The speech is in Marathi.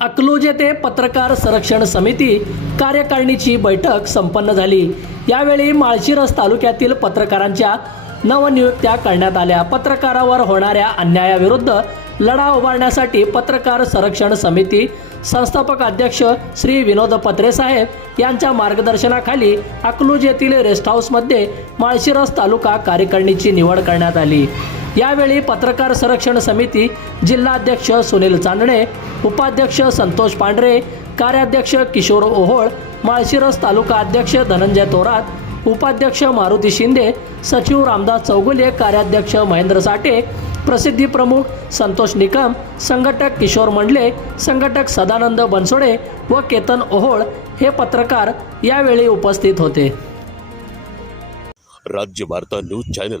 अकलूज येथे पत्रकार संरक्षण समिती कार्यकारिणीची बैठक संपन्न झाली. यावेळी माळशिरस तालुक्यातील पत्रकारांच्या नवनियुक्त्या करण्यात आल्या. पत्रकारावर होणाऱ्या अन्यायाविरुद्ध लढा उभारण्यासाठी पत्रकार संरक्षण समिती संस्थापक अध्यक्ष श्री विनोद पत्रेसाहेब यांच्या मार्गदर्शनाखाली अकलूज येथील रेस्ट हाऊसमध्ये माळशिरस तालुका कार्यकारिणीची निवड करण्यात आली. यावेळी पत्रकार संरक्षण समिती जिल्हाध्यक्ष सुनील चांदणे उपाध्यक्ष संतोष पांढरे कार्याध्यक्ष किशोर ओहोळ माळशिरस तालुका अध्यक्ष धनंजय थोरात उपाध्यक्ष मारुती शिंदे सचिव रामदास चौगुले कार्याध्यक्ष महेंद्र साठे प्रसिद्धी प्रमुख संतोष निकम संघटक किशोर मंडले संघटक सदानंद बनसोडे व केतन ओहोळ हे पत्रकार यावेळी उपस्थित होते. राज्य वार्ता न्यूज चॅनल